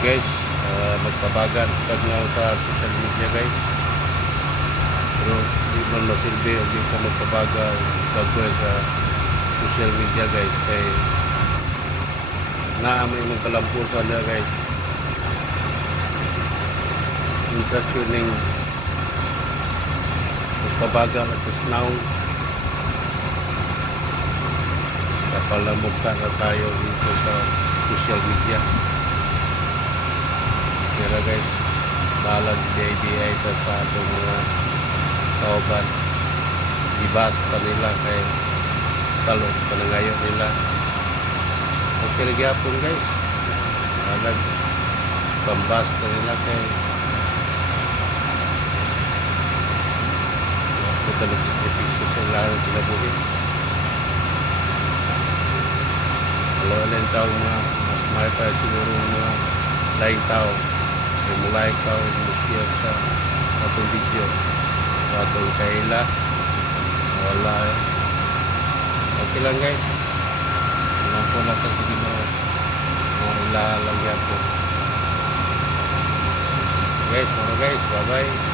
guys, magpabagan pag na sa social media guys. Pero di man masilbi o di ka magpabaga pagkuha sa social media guys. Kay naamay mong kalampusan na guys. Intratuning magpabaga at naong kapalamukha na tayo dito sa social media. Kaya guys, balag DIY ito sa atong mga kauban. Ibas pa nila kay talong panangayo nila. Okay lagi hapon guys. Balag pambas pa nila kay kita nagsikripisyo sa ilang kinabuhi. Kalau alin tao mga mas may pa siguro mga laing tao ay mulai ikaw i-share sa atong video sa atong kaila wala okay lang guys po lang kasi mga ilalang yan po guys, bye bye.